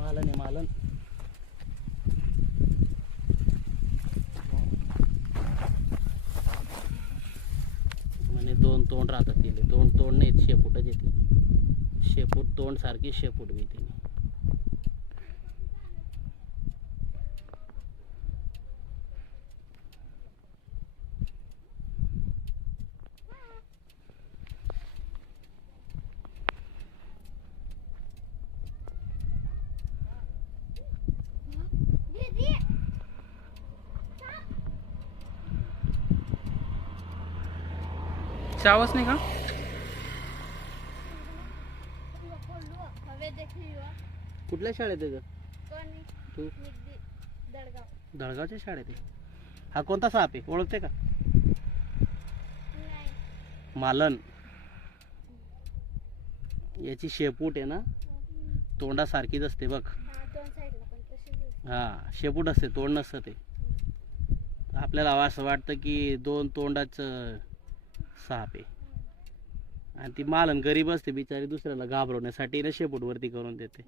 मालन आहे मालन. म्हणे दोन तोंड राहतात तिले. दोन तोंड नाहीत, शेपूटच येते. शेपूट तोंड सारखी शेपूट बी तिने. चावच नाही का? कुठल्या शाळेत आहे ग तू? दळगावच्या शाळेत आहे. हा कोणता साप आहे ओळखते का? मालन. याची शेपूट आहे ना तोंडासारखीच असते बघ. हा शेपूट असते, तोंड नसतं ते. आपल्याला असं वाटतं की दोन तोंडाचं साप आहे. आणि ती मालन गरीब असते बिचारी, दुसऱ्याला घाबरवण्यासाठी ना शेपूट वरती करून देते.